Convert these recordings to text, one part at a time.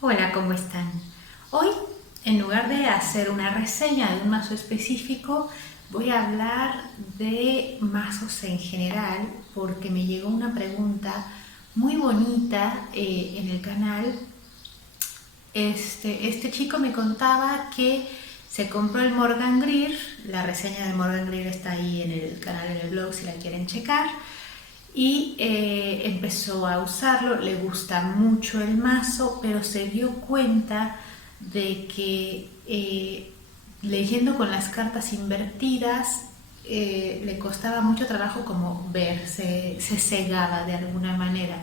Hola, ¿cómo están? Hoy, en lugar de hacer una reseña de un mazo específico, voy a hablar de mazos en general porque me llegó una pregunta muy bonita en el canal. Este chico me contaba que se compró el Morgan Greer. La reseña de Morgan Greer está ahí en el canal, en el blog, si la quieren checar. Y empezó a usarlo, le gusta mucho el mazo, pero se dio cuenta de que leyendo con las cartas invertidas le costaba mucho trabajo como ver, se cegaba de alguna manera.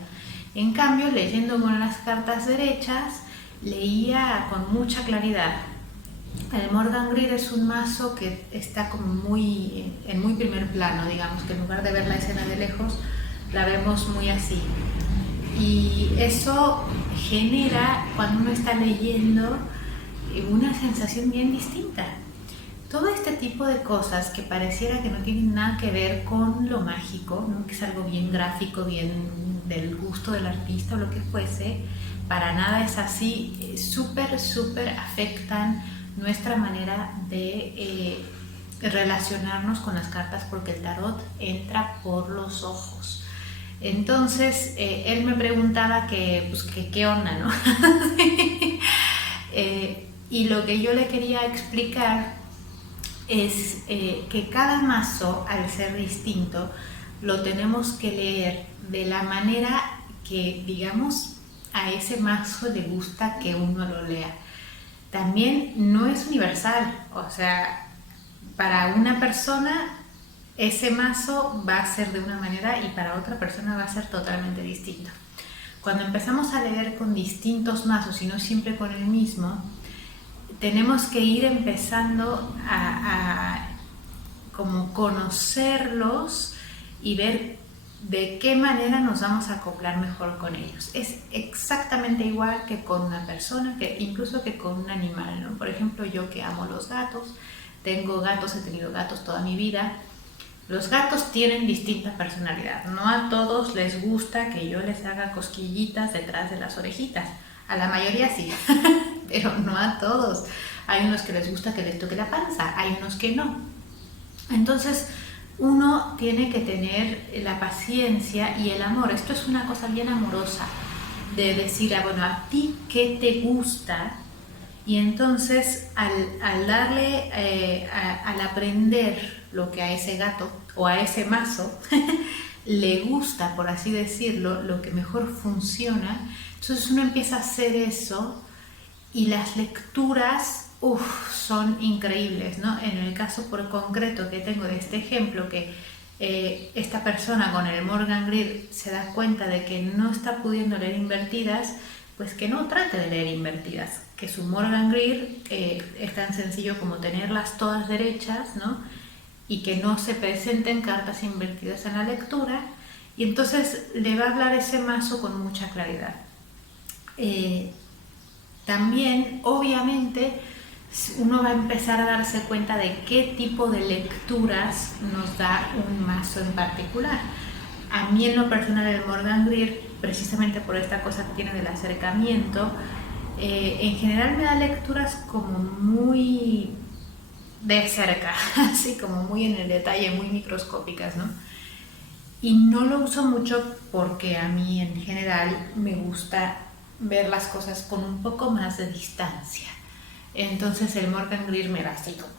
En cambio, leyendo con las cartas derechas, leía con mucha claridad. El Morgan Greer es un mazo que está como en muy primer plano, digamos, que en lugar de ver la escena de lejos, la vemos muy así. Y eso genera, cuando uno está leyendo, una sensación bien distinta. Todo este tipo de cosas que pareciera que no tienen nada que ver con lo mágico, ¿no? Que es algo bien gráfico, bien del gusto del artista o lo que fuese, para nada es así. Súper afectan nuestra manera de relacionarnos con las cartas, porque el tarot entra por los ojos. Entonces él me preguntaba que qué onda, ¿no? Y lo que yo le quería explicar es que cada mazo, al ser distinto, lo tenemos que leer de la manera que, digamos, a ese mazo le gusta que uno lo lea. También no es universal, o sea, para una persona ese mazo va a ser de una manera y para otra persona va a ser totalmente distinto. Cuando empezamos a leer con distintos mazos y no siempre con el mismo, tenemos que ir empezando a como conocerlos y ver de qué manera nos vamos a acoplar mejor con ellos. Es exactamente igual que con una persona, que incluso que con un animal, ¿no? Por ejemplo, yo que amo los gatos, tengo gatos, he tenido gatos toda mi vida. Los gatos tienen distinta personalidad. No a todos les gusta que yo les haga cosquillitas detrás de las orejitas. A la mayoría sí, pero no a todos. Hay unos que les gusta que les toque la panza, hay unos que no. Entonces, uno tiene que tener la paciencia y el amor. Esto es una cosa bien amorosa, de decir, bueno, a ti qué te gusta. Y entonces al darle, al aprender lo que a ese gato o a ese mazo le gusta, por así decirlo, lo que mejor funciona, entonces uno empieza a hacer eso y las lecturas son increíbles, ¿no? En el caso por concreto que tengo de este ejemplo, que esta persona con el Morgan Greer se da cuenta de que no está pudiendo leer invertidas, pues que no trate de leer invertidas, que su Morgan Greer es tan sencillo como tenerlas todas derechas, ¿no? Y que no se presenten cartas invertidas en la lectura, y entonces le va a hablar ese mazo con mucha claridad. También, obviamente, uno va a empezar a darse cuenta de qué tipo de lecturas nos da un mazo en particular. A mí en lo personal el Morgan Greer, precisamente por esta cosa que tiene del acercamiento, en general me da lecturas como muy de cerca, así como muy en el detalle, muy microscópicas, ¿no? Y no lo uso mucho porque a mí en general me gusta ver las cosas con un poco más de distancia. Entonces el Morgan Greer me da así como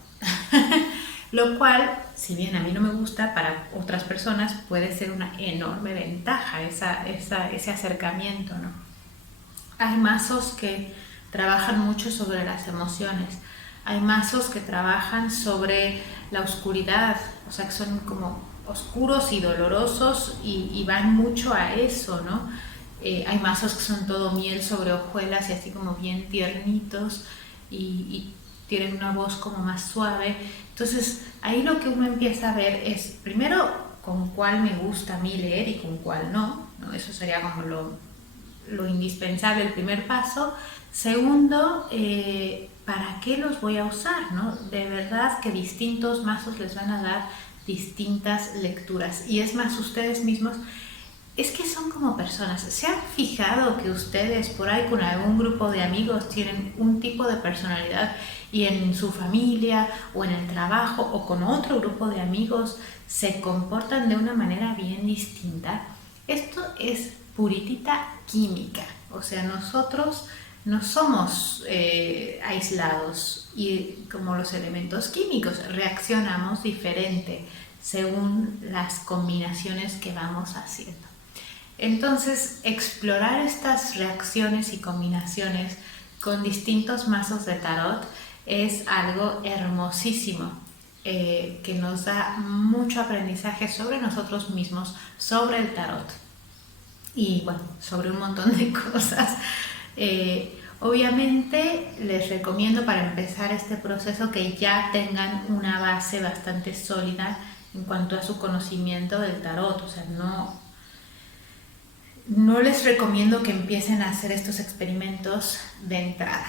lo cual, si bien a mí no me gusta, para otras personas puede ser una enorme ventaja ese acercamiento, ¿no? Hay mazos que trabajan mucho sobre las emociones, hay mazos que trabajan sobre la oscuridad, o sea que son como oscuros y dolorosos y van mucho a eso, ¿no? Hay mazos que son todo miel sobre hojuelas y así como bien tiernitos y tienen una voz como más suave. Entonces ahí lo que uno empieza a ver es primero con cuál me gusta a mí leer y con cuál no, ¿no? Eso sería como lo indispensable, el primer paso. Segundo, ¿para qué los voy a usar, no? De verdad que distintos mazos les van a dar distintas lecturas, y es más, ustedes mismos es que son como personas. ¿Se han fijado que ustedes por ahí con algún grupo de amigos tienen un tipo de personalidad y en su familia o en el trabajo o con otro grupo de amigos se comportan de una manera bien distinta? Esto es puritita química. O sea, nosotros no somos aislados y como los elementos químicos reaccionamos diferente según las combinaciones que vamos haciendo. Entonces, explorar estas reacciones y combinaciones con distintos mazos de tarot es algo hermosísimo, que nos da mucho aprendizaje sobre nosotros mismos, sobre el tarot y bueno, sobre un montón de cosas. Obviamente les recomiendo para empezar este proceso que ya tengan una base bastante sólida en cuanto a su conocimiento del tarot. O sea, no les recomiendo que empiecen a hacer estos experimentos de entrada.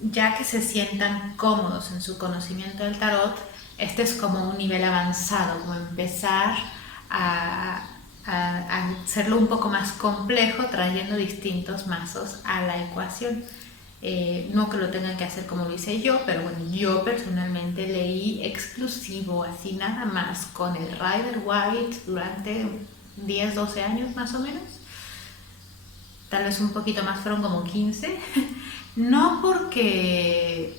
Ya que se sientan cómodos en su conocimiento del tarot, este es como un nivel avanzado, como empezar a hacerlo un poco más complejo trayendo distintos mazos a la ecuación. No que lo tengan que hacer como lo hice yo, pero bueno, yo personalmente leí exclusivo, así nada más, con el Rider-Waite durante 10-12 años más o menos. Tal vez un poquito más, fueron como 15. No porque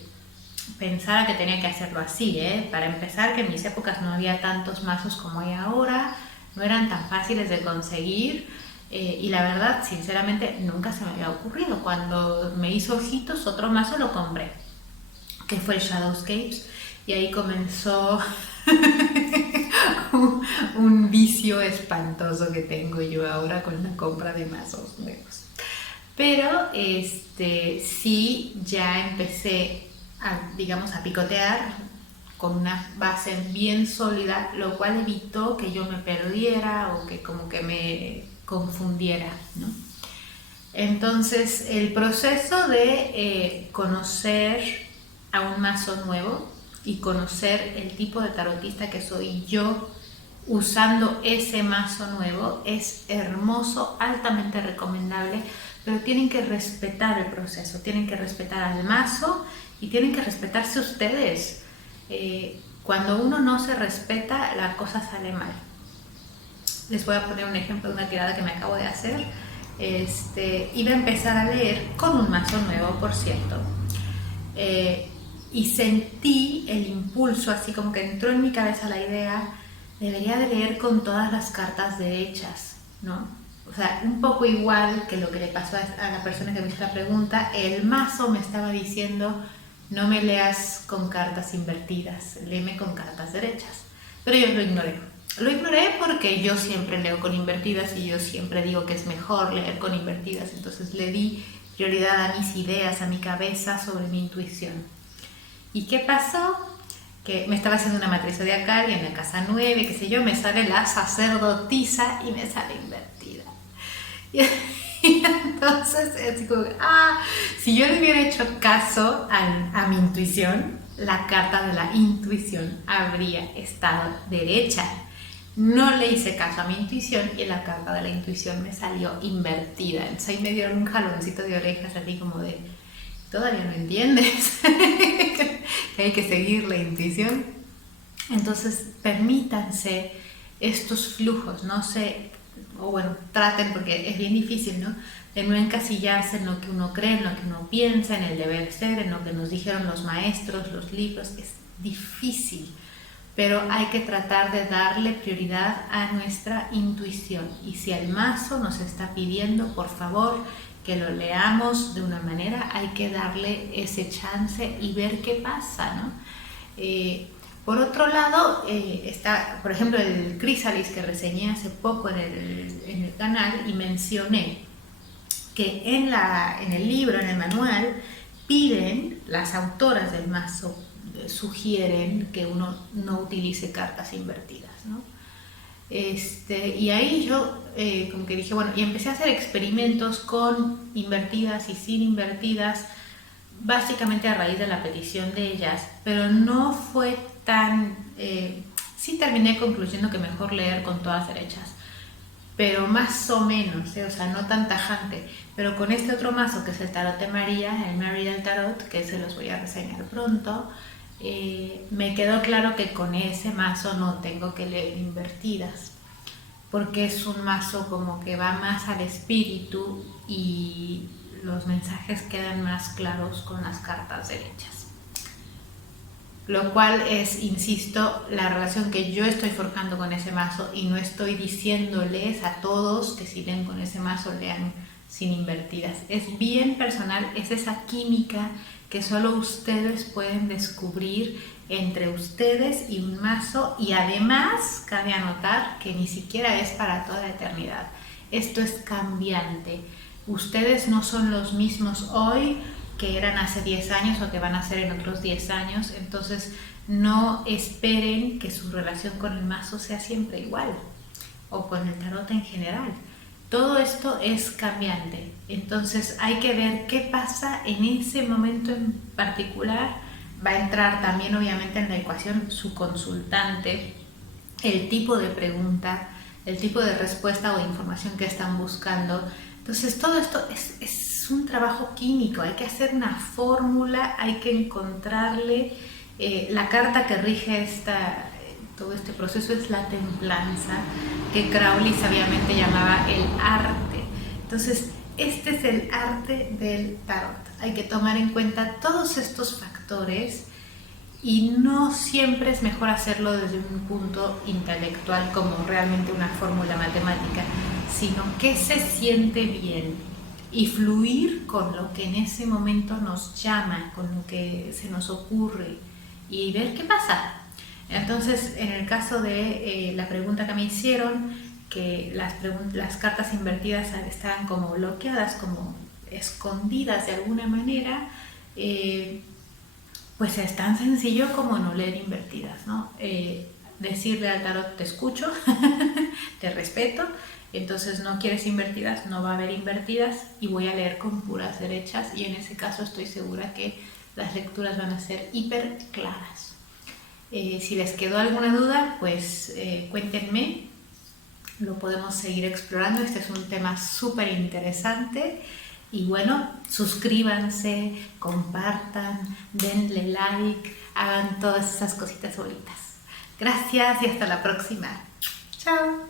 pensara que tenía que hacerlo así, para empezar, que en mis épocas no había tantos mazos como hay ahora, no eran tan fáciles de conseguir, y la verdad, sinceramente, nunca se me había ocurrido. Cuando me hizo ojitos, otro mazo lo compré, que fue el Shadowscapes, y ahí comenzó un vicio espantoso que tengo yo ahora con la compra de mazos nuevos. Pero sí, ya empecé a picotear con una base bien sólida, lo cual evitó que yo me perdiera o que como que me confundiera, ¿no? Entonces, el proceso de conocer a un mazo nuevo y conocer el tipo de tarotista que soy yo usando ese mazo nuevo es hermoso, altamente recomendable, pero tienen que respetar el proceso, tienen que respetar al mazo y tienen que respetarse ustedes. Cuando uno no se respeta, la cosa sale mal. Les voy a poner un ejemplo de una tirada que me acabo de hacer. Iba a empezar a leer con un mazo nuevo, por cierto, y sentí el impulso, así como que entró en mi cabeza la idea, debería de leer con todas las cartas derechas, ¿no? O sea, un poco igual que lo que le pasó a la persona que me hizo la pregunta. El mazo me estaba diciendo: no me leas con cartas invertidas, léeme con cartas derechas. Pero yo lo ignoré. Lo ignoré porque yo siempre leo con invertidas y yo siempre digo que es mejor leer con invertidas. Entonces le di prioridad a mis ideas, a mi cabeza sobre mi intuición. ¿Y qué pasó? Que me estaba haciendo una matriz zodiacal y en la casa 9, qué sé yo, me sale la sacerdotisa y me sale invertida. Y entonces es como, si yo le hubiera hecho caso a mi intuición, la carta de la intuición habría estado derecha. No le hice caso a mi intuición y la carta de la intuición me salió invertida. Entonces ahí me dieron un jaloncito de orejas, así como de, todavía no entiendes que hay que seguir la intuición. Entonces permítanse estos flujos, no sé, o bueno, traten, porque es bien difícil, ¿no?, de no encasillarse en lo que uno cree, en lo que uno piensa, en el deber ser, en lo que nos dijeron los maestros, los libros. Es difícil, pero hay que tratar de darle prioridad a nuestra intuición. Y si el mazo nos está pidiendo, por favor, que lo leamos de una manera, hay que darle ese chance y ver qué pasa, ¿no? Por otro lado, está, por ejemplo, el Chrysalis que reseñé hace poco en el canal, y mencioné que en el libro, en el manual, piden, las autoras del mazo sugieren que uno no utilice cartas invertidas, ¿no? Y ahí yo como que dije, bueno, y empecé a hacer experimentos con invertidas y sin invertidas, básicamente a raíz de la petición de ellas, pero no fue tan... sí terminé concluyendo que mejor leer con todas derechas, pero más o menos, o sea, no tan tajante. Pero con este otro mazo, que es el Tarot de María, el Mary del Tarot, que se los voy a reseñar pronto, me quedó claro que con ese mazo no tengo que leer invertidas, porque es un mazo como que va más al espíritu y los mensajes quedan más claros con las cartas derechas. Lo cual es, insisto, la relación que yo estoy forjando con ese mazo, y no estoy diciéndoles a todos que si leen con ese mazo lean sin invertidas. Es bien personal, es esa química que solo ustedes pueden descubrir entre ustedes y un mazo, y además cabe anotar que ni siquiera es para toda la eternidad. Esto es cambiante. Ustedes no son los mismos hoy que eran hace 10 años o que van a ser en otros 10 años, entonces no esperen que su relación con el mazo sea siempre igual, o con el tarot en general. Todo esto es cambiante, entonces hay que ver qué pasa en ese momento en particular. Va a entrar también obviamente en la ecuación su consultante, el tipo de pregunta, el tipo de respuesta o información que están buscando. Entonces todo esto es un trabajo químico, hay que hacer una fórmula, hay que encontrarle la carta que rige todo este proceso es la templanza, que Crowley sabiamente llamaba el arte. Entonces este es el arte del tarot. Hay que tomar en cuenta todos estos factores, y no siempre es mejor hacerlo desde un punto intelectual como realmente una fórmula matemática, sino que se siente bien y fluir con lo que en ese momento nos llama, con lo que se nos ocurre, y ver qué pasa. Entonces, en el caso de la pregunta que me hicieron, que las cartas invertidas estaban como bloqueadas, como escondidas de alguna manera, pues es tan sencillo como no leer invertidas, ¿no? Decirle al tarot: te escucho, te respeto, entonces no quieres invertidas, no va a haber invertidas, y voy a leer con puras derechas, y en ese caso estoy segura que las lecturas van a ser hiper claras. Si les quedó alguna duda, pues cuéntenme, lo podemos seguir explorando. Este es un tema súper interesante. Y bueno, suscríbanse, compartan, denle like, hagan todas esas cositas bonitas. Gracias y hasta la próxima. Chao.